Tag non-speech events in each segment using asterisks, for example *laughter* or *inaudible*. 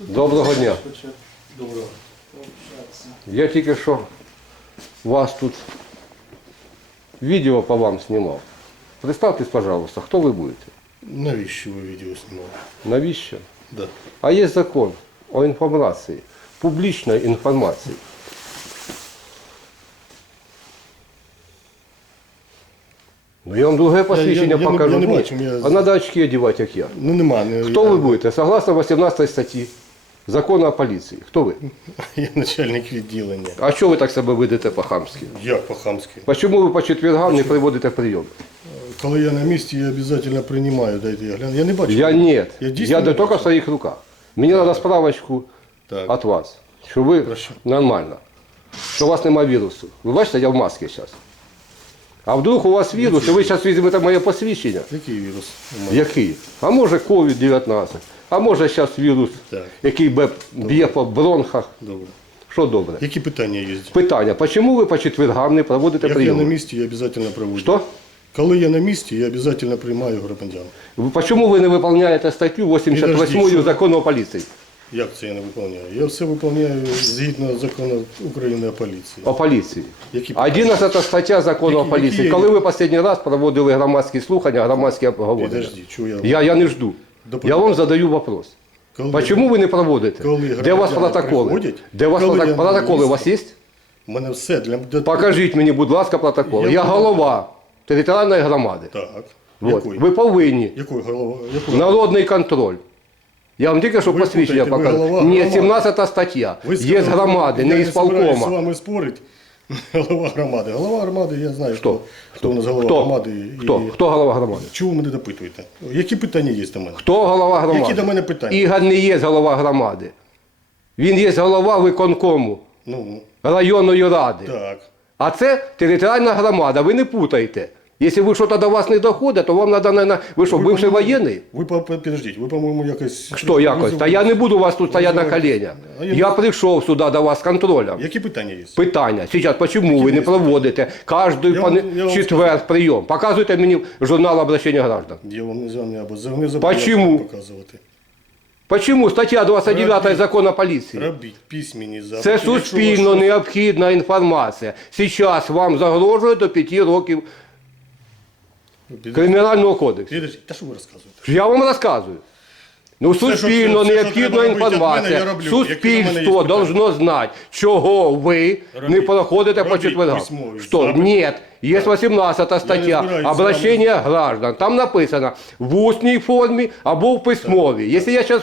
Доброго дня. Доброго. Я тільки що вас тут відео по вам знімав. Представтесь, пожалуйста, хто ви будете? Навіщо ви відео знімали? Навіщо? Да. А є закон о інформації, публічної інформації. Ну я вам друге посвідчення я не- покажу. я не Ні. бачу, я- А треба очки одягати, як я. Ну нема. Не, Хто я, ви будете? Согласно 18 статті закону о поліції. Хто ви? *laughs* Я начальник відділення. А що ви так себе ведете по-хамськи? Як по-хамськи? Чому ви по четвергам не приводите прийом? Коли я на місці, я обов'язково приймаю. Дайте я гляну. Я не бачу. Я нет. Я Я, не не только в своих руках. Мені треба справочку Так. від вас, що ви Хорошо. нормально, що у вас немає вірусу. Ви бачите, я в масці зараз. А вдруг у вас вірус, і ви зараз візьмете моє посвідчення. Який вірус? Який? А може COVID-19, а може зараз вірус, Так. який бе- б'є по бронхах. Добре. Що добре? Які питання є? Питання, чому ви по четвергам не проводите Як я на прийом? місці, я обов'язково проводжу. Що? Коли я на місці, я обов'язково приймаю громадян. Чому ви не виконуєте статтю 88 Підожди, що? закону о поліції? Як це я не виконую? Я все виконую згідно закону України о поліції. О поліції. Які 11 стаття закону о Які- поліції. які- Коли ви останній раз проводили громадські слухання, громадські обговорення? Підожди, чого я... Я, я не жду. Доповідаю. Я вам задаю вопрос. Коли- Чому ви не проводите? Коли Де у вас громадяни протоколи? приходять, Де у вас коли проток- я протоколи? У вас є? У мене все для... для- Покажіть мені, будь ласка, протоколи. Я Я буду- голова територіальної громади. Так. От. Якої? Ви повинні. Якої голова? Якої? Народний контроль. Я вам тільки що Ви посвідчення путаєте, ви голова Ні, громади. 17 стаття. Ви Є сказали, громади, я не не собираюсь з вами спорити. *laughs* Голова громади. Голова громади, я знаю, Хто? хто, хто у нас голова Хто? громади. і- Хто? Хто голова громади? Чого ви мене допитуєте? Які питання є до мене? Хто голова громади? Які до мене питання? Ігор не є голова громади. Він є голова виконкому Ну, районної ради. так. А це територіальна громада, ви не путайте. Якщо ви щось до вас не доходить, то вам треба, наверное, ви що, по-моєму, воєнний? Ви, по- по- підождіть, ви, по-моєму, якось... Що якось? Та я не буду вас тут стояти на коленях. Я- Я прийшов сюди до вас з контролем. Які питання є? Питання. Зараз, чому ви не проводите кожен Я вам- я вам четвер прийом? Показуйте мені журнал обращення граждан. Я вам не Почему? показувати. Почему стаття 29 Робіть. закону поліції? Робіть письмені запити. Це суспільно необхідна інформація. Зараз вам загрожує до 5 років Кримінального кодексу. Та що ви розказуєте? Я вам розказую. Ну, суспільно все, необхідна інформація. мене, Суспільство должно знати, чого ви не Робіть. проходите по четвергам. Що? Ні. Є 18 стаття обращення граждан. Там написано в усній формі або в письмовій. Якщо я зараз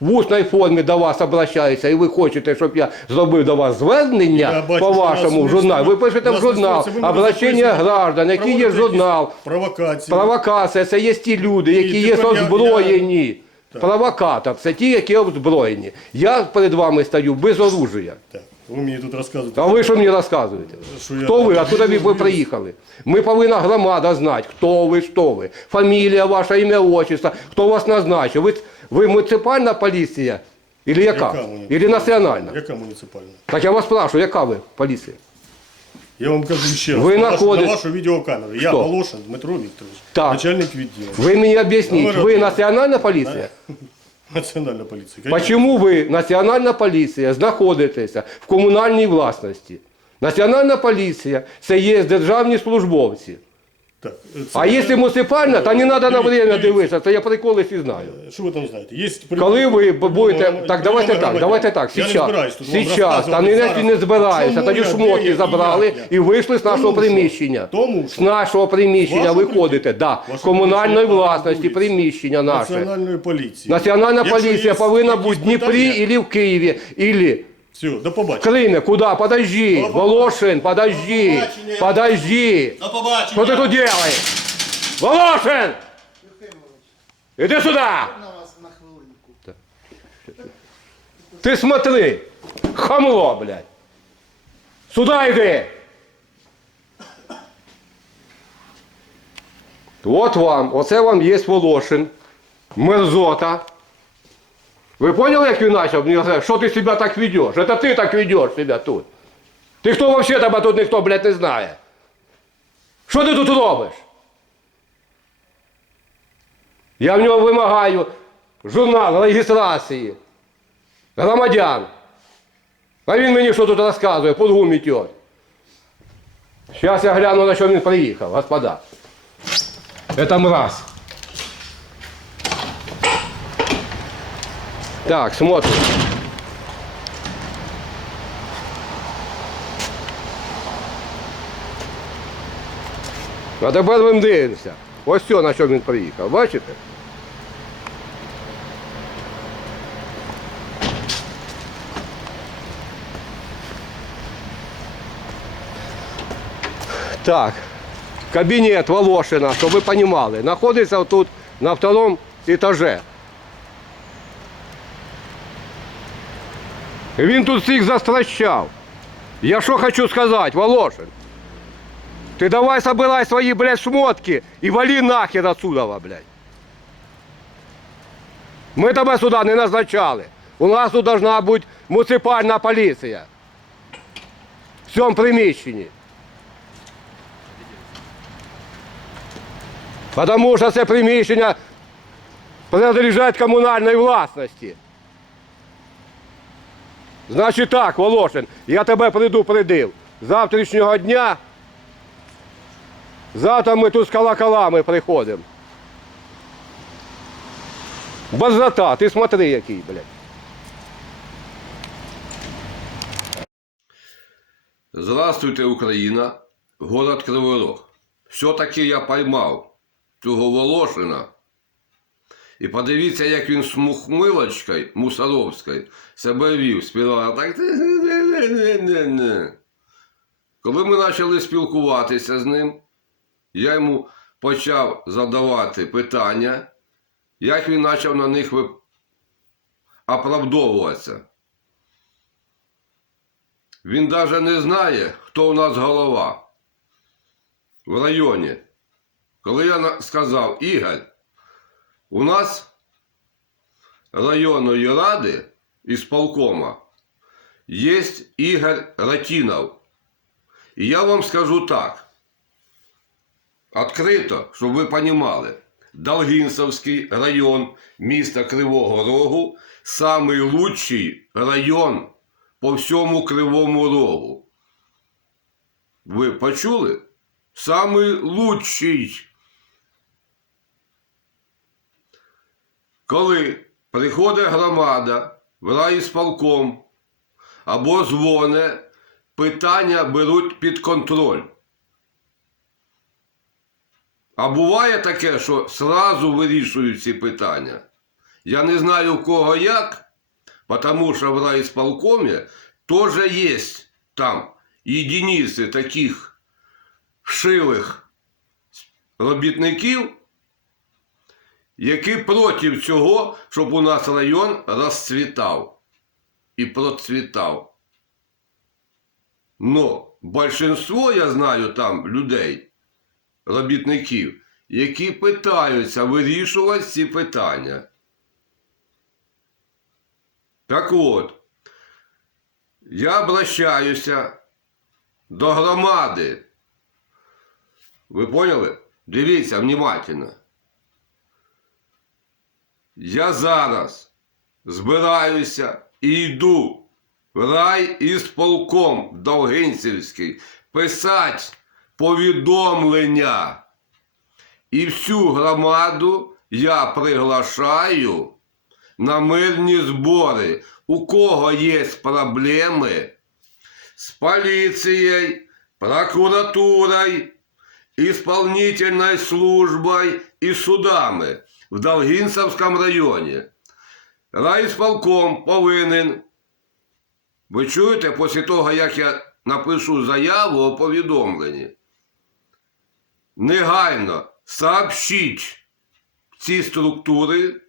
в усній формі до вас обращаюся і ви хочете, щоб я зробив до вас звернення по вашому журналу, ви пишете в журнал обращення граждан, який є журнал. якісь Провокації. Провокація це є ті люди, які є озброєні. Провокатор це ті, які озброєні. Я перед вами стою без оружия. Так, ви мені тут розказуєте. А ви що мені розказуєте? Що я- Хто ви? Откуда ви ви приїхали? Ми повинна громада знати, хто ви, що ви. Фамілія ваша, ім'я, отчество, хто вас назначив. Ви, ви муніципальна поліція? Или яка? Яка? Или національна? Яка муніципальна? Так я вас спрашиваю, яка ви поліція? Я вам кажу ще раз. Ви на, вашу, на вашу відеокамеру. Я Хто? Волошин Дмитро Вікторович, Так. начальник відділу. Ви мені об'ясніть, вы ви національна поліція? *laughs* Національна Чому ви, Національна поліція, знаходитеся в комунальній власності? Національна поліція це є державні службовці. Так, це- А якщо муніципальна, то не треба на время дивитися, це я приколи всі знаю. Що ви там знаєте? Є Коли ви будете. Ну, Так, давайте так, давайте так. Я не Сейчас. тут вам Сейчас. Та не, зараз. не збираюся. Тоді шмотки забрали і вийшли з нашого Тому що? приміщення. Тому З нашого приміщення Вашого виходите, да. Комунальної власності, приміщення наше. Національної поліції. Національна Якщо поліція повинна бути в Дніпрі або в Києві, або Все, до побачення. Клине, куда? Подожди. До. Волошин, подожди. До побачення. Подожди. До побачення. Что ты тут делаешь? Волошин! Иди сюда! на вас на хвилинку. Ты смотри! Хамло, блядь! Сюда иди! Вот вам, оце вам є Волошин, мерзота. Ви поняли, як він почав? Мені сказати, що ти себе так ведеш? Это ти так ведеш себе тут. Ти хто вообще тебе тут ніхто, блядь, не знає? Що ти тут робиш? Я в нього вимагаю журнал реєстрації. громадян. А він мені що тут розказує, пудгу метет. Зараз я гляну, на що він приїхав, господа. Это мразь. Так, смотрим. А тепер ми дивимося. Ось все, на що він приїхав. Бачите? Так, кабінет Волошина, щоб ви розуміли, знаходиться тут на второму етаже. Він тут всіх застращав. Я що хочу сказати, Волошин? Ты давай собирай свои, блядь, шмотки и вали нахер отсюда, блядь. Мы тебе сюда не назначали. У нас тут должна бути муніципальна поліція. В цьому приміщенні. Потому що це приміщення принадлежать комунальній власності. Значить так, Волошин, я тебе предупредив. Завтрашнього дня Завтра ми тут з колоколами приходимо. Базата, ти смотри який, блядь. Здравствуйте, Україна, город Кривий Рог. Все-таки я поймав цього Волошина. І подивіться, як він з мухмилочкою Мусоровською себе вів. Співав так. Коли ми почали спілкуватися з ним, я йому почав задавати питання, як він почав на них оправдовуватися. Він навіть не знає, хто у нас голова в районі. Коли я сказав, Ігор, у нас районної ради із полкома є Ігор Ратінов. І я вам скажу так. Открито, щоб ви розуміли, Долгінцевський район міста Кривого Рогу самий лучший район по всьому Кривому Рогу. Ви почули? Самий лучший. Коли приходить громада в райсполком або дзвоне, питання беруть під контроль. А буває таке, що сразу вирішують ці питання. Я не знаю в кого як, тому що в райсполкомі теж є там єдиниці таких вшивих робітників, які проти цього, щоб у нас район розцвітав і процвітав. Но большинство, я знаю там людей, робітників, які питаються вирішувати ці питання. Так от, я обращаюся до громади. Ви поняли? Дивіться внимательно. Я зараз збираюся і йду в рай із полком Довгинцівський писати повідомлення. І всю громаду я приглашаю на мирні збори. У кого є проблеми з поліцією, прокуратурою, исполнительной службой и судами в Долгинцевському районі. Райсполком повинен. Ви чуєте, після того, як я напишу заяву о повідомленні, негайно сообщить ці структури,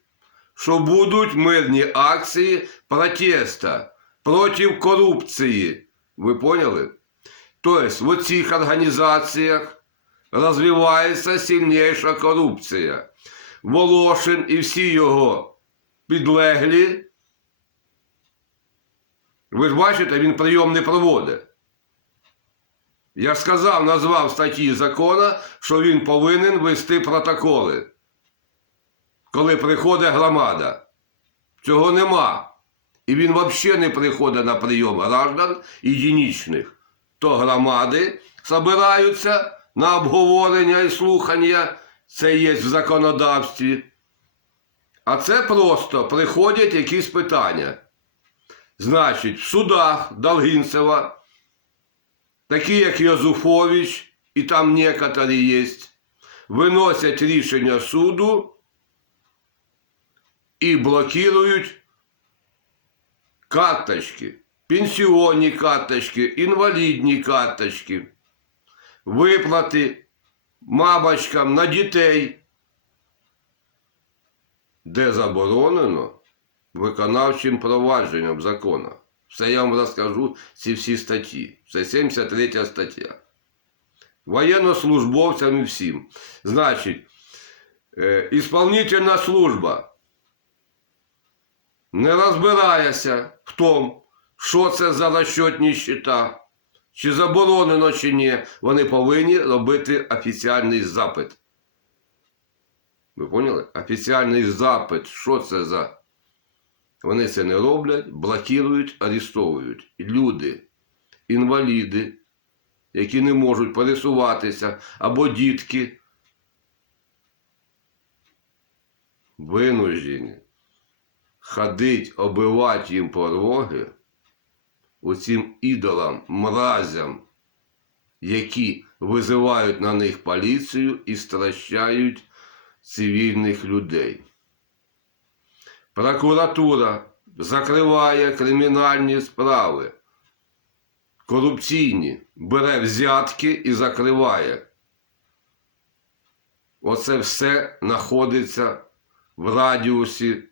що будуть мирні акції протеста проти корупції. Ви поняли? Тобто в цих організаціях розвивається сильніша корупція. Волошин і всі його підлеглі. Ви ж бачите, він прийом не проводить. Я сказав, назвав статті закону, що він повинен вести протоколи, коли приходить громада. Цього нема. і він взагалі не приходить на прийом граждан единичних, то громади збираються на обговорення і слухання, це є в законодавстві. А це просто приходять якісь питання. Значить, в судах Долгінцева, такі як Йозуфович, і там некоторі є, виносять рішення суду і блокують карточки, пенсіонні карточки, інвалідні карточки, виплати мамочкам на дітей, де заборонено виконавчим провадженням закону. Все я вам розкажу ці всі статті. Це 73 стаття. Воєннослужбовцям і всім. Значить, е, ісполнительна служба не розбирається в тому, що це за розчетні щита, чи заборонено, чи ні, вони повинні робити офіціальний запит. Ви поняли? Офіціальний запит. Що це за? Вони це не роблять, блокують, арестовують. Люди, інваліди, які не можуть пересуватися, або дітки, винуждені ходить, обивати їм пороги оцим ідолам, мразям, які визивають на них поліцію і стращають цивільних людей. Прокуратура закриває кримінальні справи, корупційні, бере взятки і закриває. Оце все знаходиться в радіусі.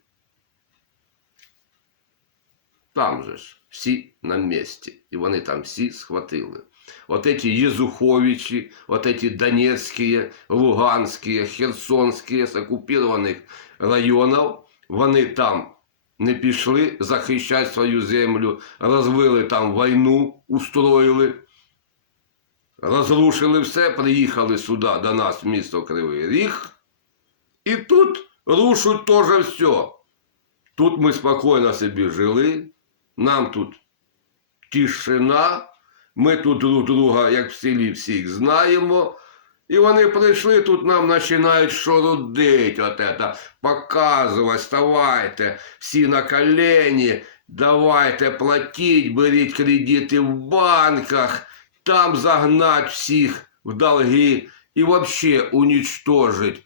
Там же ж, всі на місці. І вони там всі схватили. Вот эти Езуховичи, вот эти Донецкие, Луганские, Херсонские з оккупированных районів, вони там не пішли захищати свою землю, розвили там війну, устроїли, розрушили все, приїхали сюди до нас в місто Кривий Ріг, і тут рушать теж все. Тут ми спокійно собі жили, нам тут тишина, ми тут друг друга, як в селі, всіх знаємо. І вони прийшли, тут нам починають шорудить, от это, показувати, вставайте, всі на колені, давайте платіть, беріть кредити в банках, там загнать всіх в долги і вообще уничтожить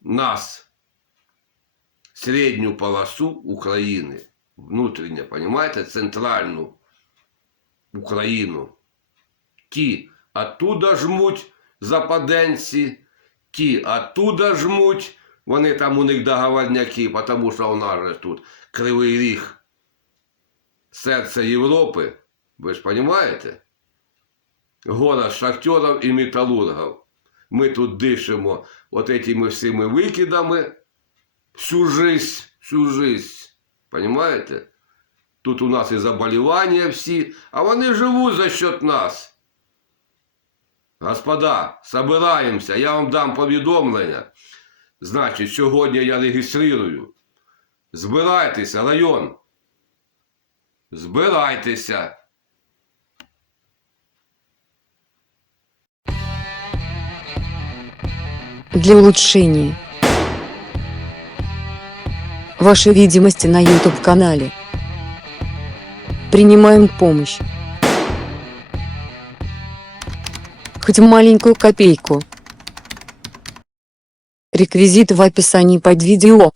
нас, среднюю полосу України, внутренню, понимаете, центральну Україну. Ті оттуда жмуть западенці, ті оттуда жмуть, вони там у них договорняки, тому що у нас же тут Кривий Ріг, серце Європи, ви ж розумієте? Город шахтерів і металургів. Ми тут дишимо от этими всіми викидами всю жизнь, всю жизнь. Понимаете? Тут у нас і заболівання всі, а вони живуть за счет нас. Господа, собираємося, я вам дам повідомлення. Значить, сьогодні я реєструю. Збирайтеся, район. Збирайтеся. для улучшения вашей видимости на YouTube-канале. Принимаем помощь. Хоть маленькую копейку. Реквизиты в описании под видео.